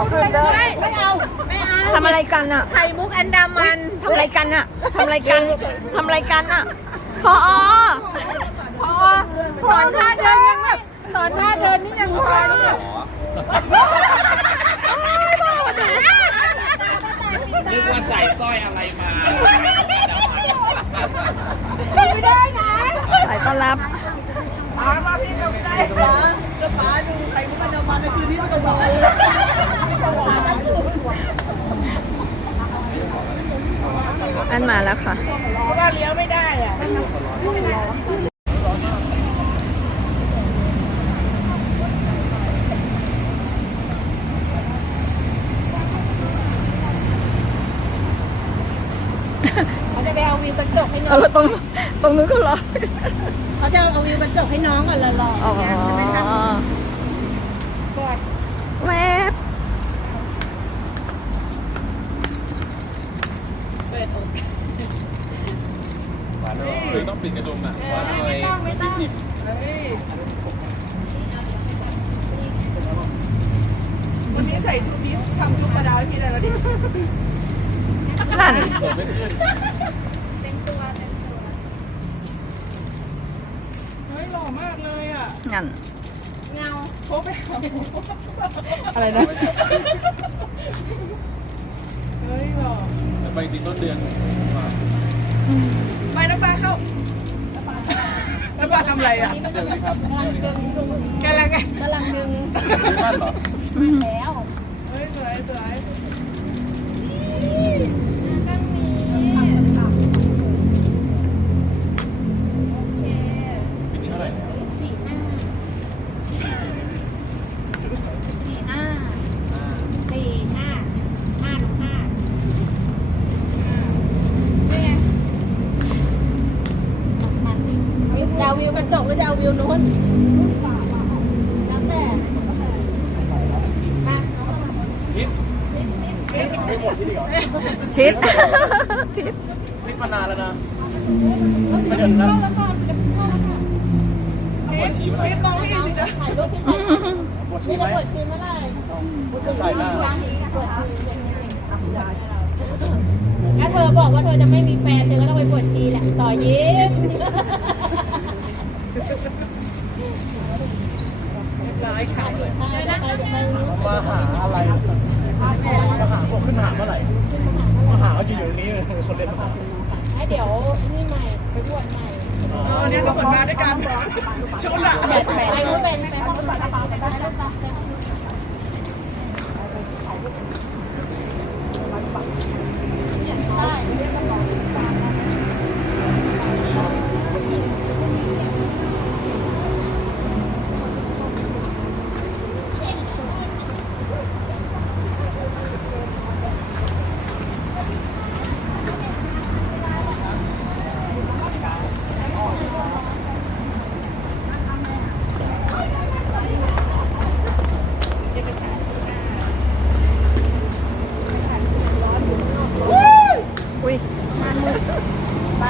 เอาขึ้นเด้อไม่ไม่เอาไม่เอาทำอะไรกันอะไข่มุกอันดามันทำอะไรกันอะทำอะไรกันทำอะไรกันอะพอพอสอนท่าเดินยังไม่สอนท่าเดินนี่ยังพอเนี่ยนึกว่าใส่สร้อยอะไรมาไม่ได้นะสายต้อนรับป๋ามาพี่ตกใจป๋าแล้วป๋าดูไข่มุกอันดามันในคืนนี้มันจะบอก อันมาแล้วค่ะ เพราะว่าเลี้ยวไม่ได้อะเขาจะไปเอาวิวกระจกให้น้เอองอตรงตรงนู้นก็รอ เขาจะเอาวิวกระจกให้น้องก่อนละหล่ออ๋อๆเนี่ยจะไปทำกด แวบ หรือต้อง ปิดกระดุมอะว่าทำไมไม่ต้องไม่ต้อง วันนี้ใส่ชุดนี้ทำชุดประดาวให้พี่ได้แล้วดิ นั่นผมไม่ขึ้นเต็มตัวเต็มตัวเฮ้ยหล่อมากเลยอะนั่น เงาโคไปหาหมออะไรนะ เฮ้ยหล่อเดี๋ยวไปติดต้นเดือนมาไปน้ำปลาเข้าน้ำ ปลาทำอะไรอะเดี๋ยวนะครับกำลังดึงกำลังไงกำลังดึงซื้อบ้านเหรอแล้ว เฮ้ยสวยสวย ทิศทิศคิดมานานแล้วนะพีทพีทมองพี่สิจ๊ะถ่ายรูปขึ้นไปนี่จะปวดชีเมื่อไหร่ปวดชีปวดชีปวดชีถ้าเธอบอกว่าเธอจะไม่มีแฟนเธอก็ต้องไปปวดชีแหละต่อยิ้มร้ายค่ะมาหาอะไรมาหาพวก ขึ้นมาหาเมื่อไหร่มาหาเขาอยู่ตรงนี้เลยคนเล่นมาหาให้เดี๋ยวนี่ใหม่ไปบวชใหม่เออเนี่ยเราผลมาด้วยกันชุดละไปรู้เป็นไปห้องไปไปไปไปไปอุ้ย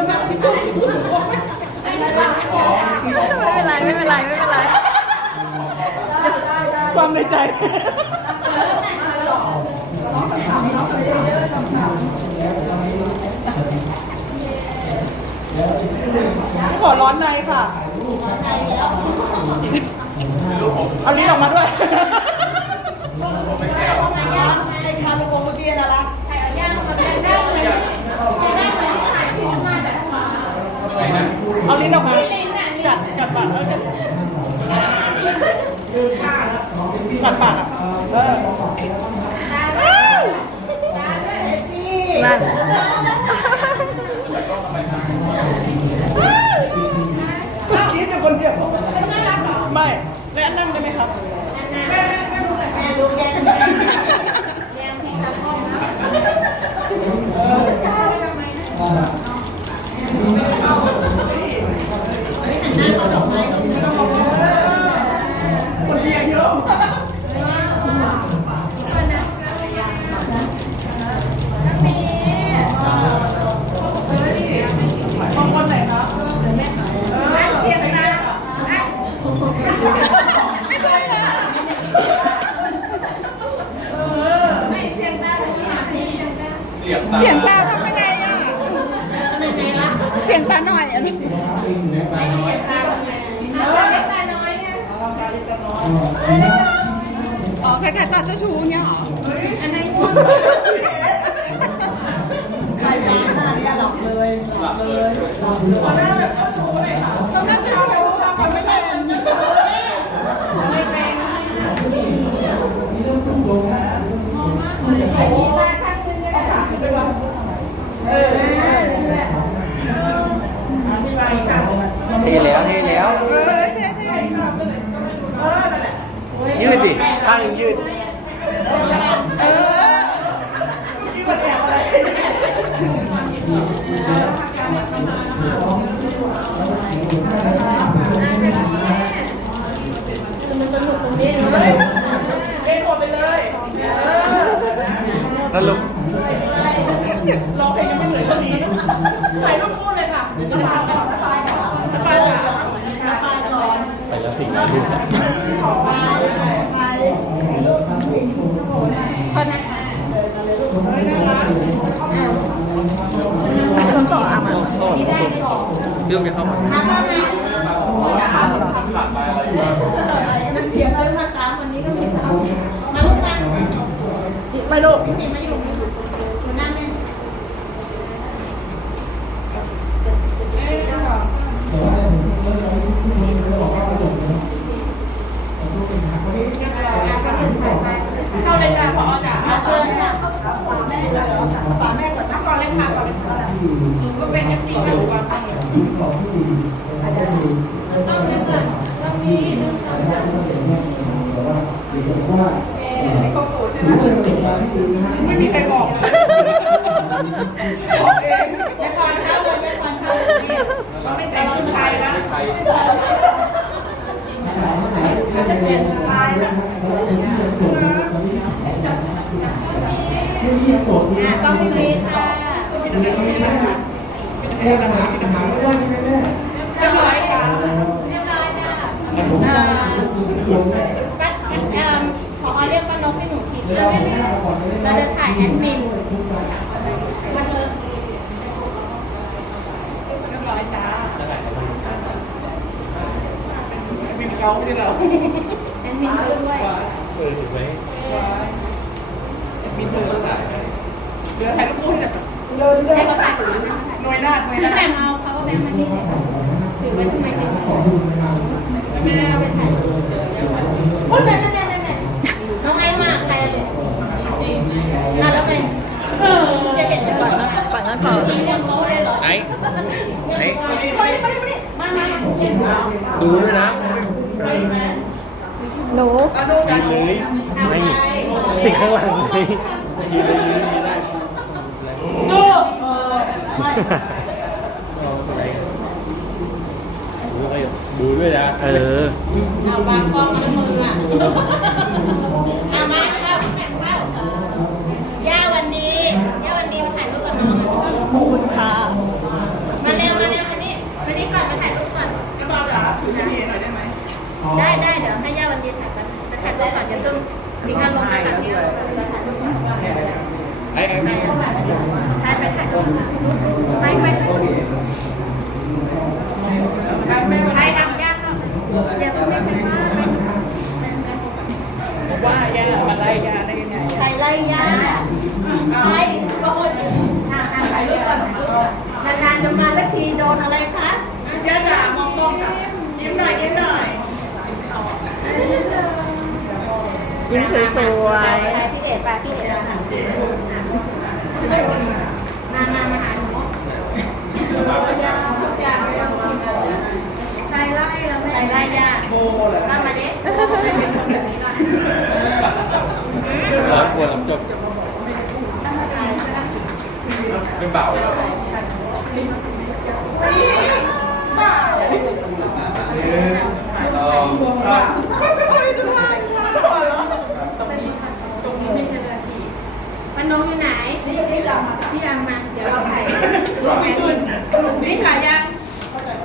ยไม่เป็นไรไม่เป็นไรไม่เป็นไรความในใจ ขอร้อนในค่ะ เอาลิ้นออกมาด้วย เสียงตาทำยังไงอะ เสียงตาหน่อยอะไรอ๋อคล้ายๆตาเจ้าชู้เนี่ยเหรออันนั้นง่วงใครฟ้ามาเนี่ยหลับเลยหลับเลยหลับเลยหน้าแบบเจ้าชู้เลยค่ะต้องนั่นเจ้าชู้ทำไม่เป็นอธิบายค่ะ เทแล้วเทแล้ว เออเท่ๆค่ะเออนั่นแหละยืดดิข้างหนึงยืด เรื่องจะเข้ามาทำบ้างไหมน้ำเขียวซื้อมาสามวันนี้ก็มีสามมาลูกมามาลูกนี่ติมาอยู่นี่อยู่หน้าแม่เข้าเลยจ้ะพอจ้ะเชิญค่ะ ฝาแม่ก่อนเหรอฝาแม่ก่อนนะก่อนเลยค่ะก่อนเลยค่ะหนูก็เป็นกันตีกันวางตังค์ ต้องเรียกก่อนต้องมีหนึ่งสองสาม ไม่ครบสูตรใช่ไหมไม่มีใครบอกเลยบอกเอง แม่พรเข้าเลยแม่พรเข้าเลยนี่ เราไม่แต่งชุดไทยนะ ไทย เราจะเปลี่ยนสไตล์นะ อะต้องมีวีค่ะเรียบร้อยค่ะเรียบร้อยจ้ะเอ่อป้าเอ่อขอเรียกป้านกให้หนูทีเดียวเราจะถ่ายแอดมินมาเถอะเรียบร้อยจ้ามีเขาที่เราแอดมินเธอด้วยเออถูกไหมแอดมีเธอ เดี๋ยวถ่ายรูปคู่ให้หน่อยเดินเดิให้นเขาถ่ายถึงนะหน่วยหน้าหน่วยหถ้าน้าแบ่งเอาเขาก็แบ่งมานี่เลยถือไว้ทำไมเนี่ยไม่ได้เอาไปถ่ายพูดเลยไม่ได้ไม่ได้น้องไอ้มากใครเลยอะแล้วไงจะเห็นเดินฝั่งนั้นต่อยิงบนโต๊ะเลยเหรอไอ้ไอ้ไปดิไปดิไปดิมามามาดูด้วยนะหนูเอาดูกันเลยทำไปติดข้างหลังเลยยืนเลยยืนยืนได้ ดูเออ ดูด้วยนะเออเอาบางกองแล้วมืออะเอามาเข้าแข่งเข้าย่าวันดีย่าวันดีมาถ่ายรูปกับน้องขอบคุณค่ะมาเร็วมาเร็วมานี่มานี่ก่อนมาถ่ายรูปก่อนพี่ปาจ๋าถือพี่หน่อยได้ไหมได้ได้เดี๋ยวให้ย่าวันดีถ่ายกันมาถ่ายรูปก่อนอย่าต้องทิ้งอารมณ์ไปก่อนเดี๋ยวเราถ่ายรูปก่อนไอ้ไอ้ไปอ่ใช่ไปถ่ายรูปค่ะไปไปไปแต่แม่ไปทำยากเข้าไปเดี๋ยวต้องไม่ไปว่าไปว่าย่ามาไล่ย่าได้ยังไงใครไล่ย่าใครโดนอะอะถ่ายรูปก่อนถ่ายรูก่อนนานๆจะมาสักทีโดนอะไรคะย่าจ๋ามองกล้องจ้ะยิ้มหน่อยยิ้มหน่อยยิ้มสวยไปพี่เดชไปพี่เดชมามามาหาหนูใครไล่เราไม่ใครไล่ย่าโบเหรอตั้งมาดิร้อนกลัวลำจบเป็นเบาเออ พี่ดังมา เดี๋ยวเราถ่ายลูปไปดูนี่ถ่ายยัง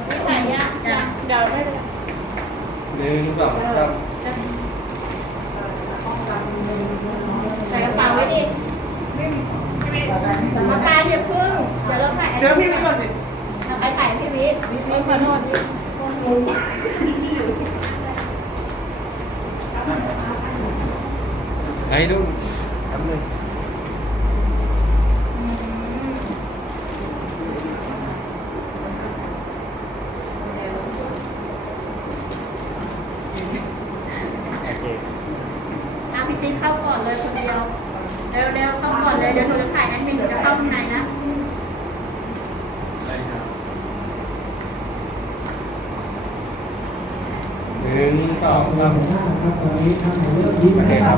นี่ถ่ายยังเดี๋ยวไม่หนึ่งสองสามใส่กระเป๋าไว้ดิมาตาอย่าพึ่ง เดี๋ยวเราถ่ายเดี๋ยวพี่ไปก่อนดิไปถ่ายพี่วิทย์วิทย์ขอโทษไอ้ดู เลยคนเดียว เร็วๆเข้าก่อนเลย เดี๋ยวหนูจะถ่ายแอดมินหนูจะเข้าข้างในนะหนึ่งสองสามครับตอนนี้ทำเรื่องนี้มาให้ครับ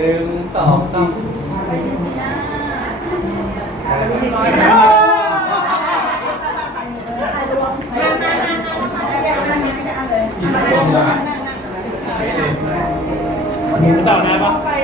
นึ่งสองสามอีกสองนะหมูต่อนะปะ